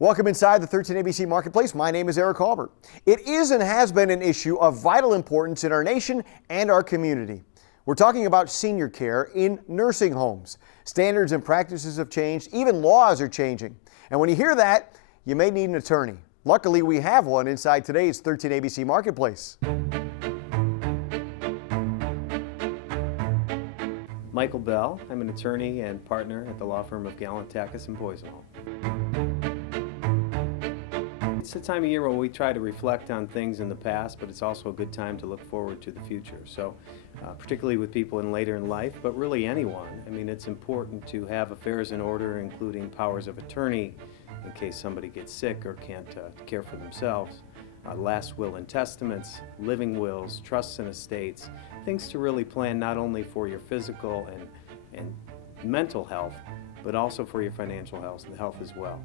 Welcome inside the 13 ABC Marketplace. My name is Eric Albert. It is and has been an issue of vital importance in our nation and our community. We're talking about senior care in nursing homes. Standards and practices have changed, even laws are changing. And when you hear that, you may need an attorney. Luckily, we have one inside today's 13 ABC Marketplace. Michael Bell. I'm an attorney and partner at the law firm of Gallant, Takacs and Boissoneault. It's the time of year when we try to reflect on things in the past, but it's also a good time to look forward to the future. So, particularly with people later in life, but really anyone. I mean, it's important to have affairs in order, including powers of attorney in case somebody gets sick or can't care for themselves. Last will and testaments, living wills, trusts and estates, things to really plan not only for your physical and mental health, but also for your financial health as well.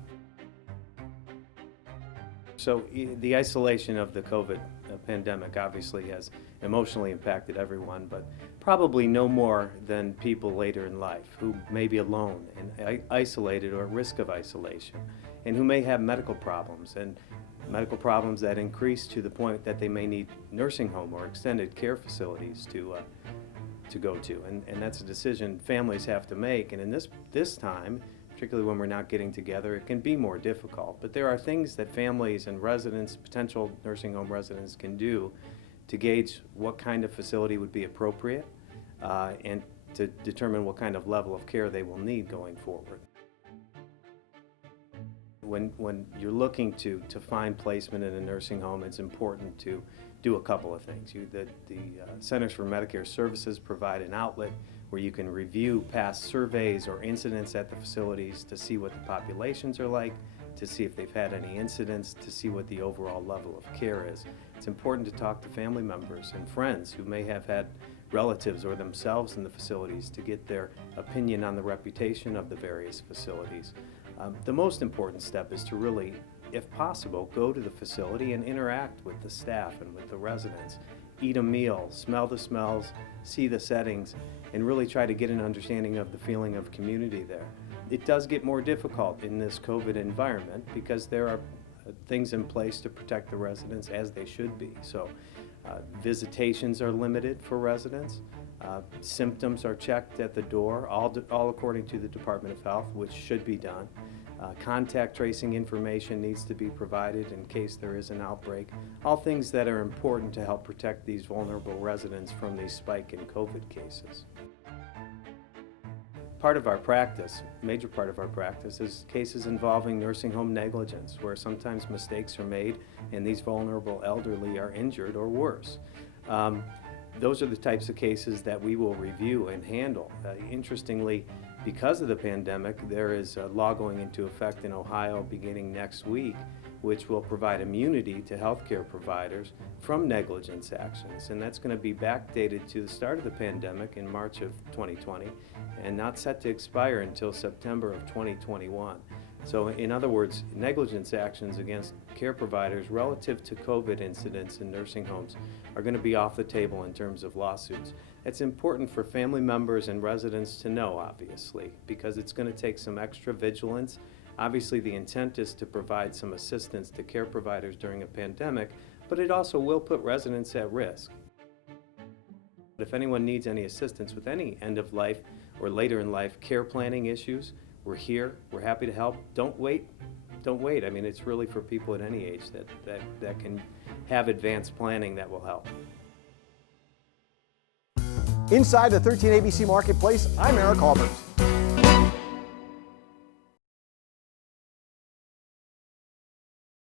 So the isolation of the COVID pandemic obviously has emotionally impacted everyone, but probably no more than people later in life who may be alone and isolated or at risk of isolation, and who may have medical problems that increase to the point that they may need nursing home or extended care facilities to go to. And that's a decision families have to make. And in this time, particularly when we're not getting together, it can be more difficult. But there are things that families and residents, potential nursing home residents, can do to gauge what kind of facility would be appropriate and to determine what kind of level of care they will need going forward. When you're looking to find placement in a nursing home, it's important to do a couple of things. The Centers for Medicare Services provide an outlet where you can review past surveys or incidents at the facilities to see what the populations are like, to see if they've had any incidents, to see what the overall level of care is. It's important to talk to family members and friends who may have had relatives or themselves in the facilities to get their opinion on the reputation of the various facilities. The most important step is to really, if possible, go to the facility and interact with the staff and with the residents. Eat a meal, smell the smells, see the settings, and really try to get an understanding of the feeling of community there. It does get more difficult in this COVID environment because there are things in place to protect the residents, as they should be. So visitations are limited for residents. Symptoms are checked at the door, all according to the Department of Health, which should be done. Contact tracing information needs to be provided in case there is an outbreak. All things that are important to help protect these vulnerable residents from the spike in COVID cases. Part of our practice, major part of our practice, is cases involving nursing home negligence, where sometimes mistakes are made and these vulnerable elderly are injured or worse. Those are the types of cases that we will review and handle. Interestingly, because of the pandemic, there is a law going into effect in Ohio beginning next week, which will provide immunity to healthcare providers from negligence actions. And that's going to be backdated to the start of the pandemic in March of 2020 and not set to expire until September of 2021. So in other words, negligence actions against care providers relative to COVID incidents in nursing homes are going to be off the table in terms of lawsuits. It's important for family members and residents to know, obviously, because it's going to take some extra vigilance. Obviously, the intent is to provide some assistance to care providers during a pandemic, but it also will put residents at risk. If anyone needs any assistance with any end-of-life or later in life care planning issues, we're here, we're happy to help. Don't wait. I mean, it's really for people at any age that can have advanced planning that will help. Inside the 13 ABC Marketplace, I'm Eric Albert.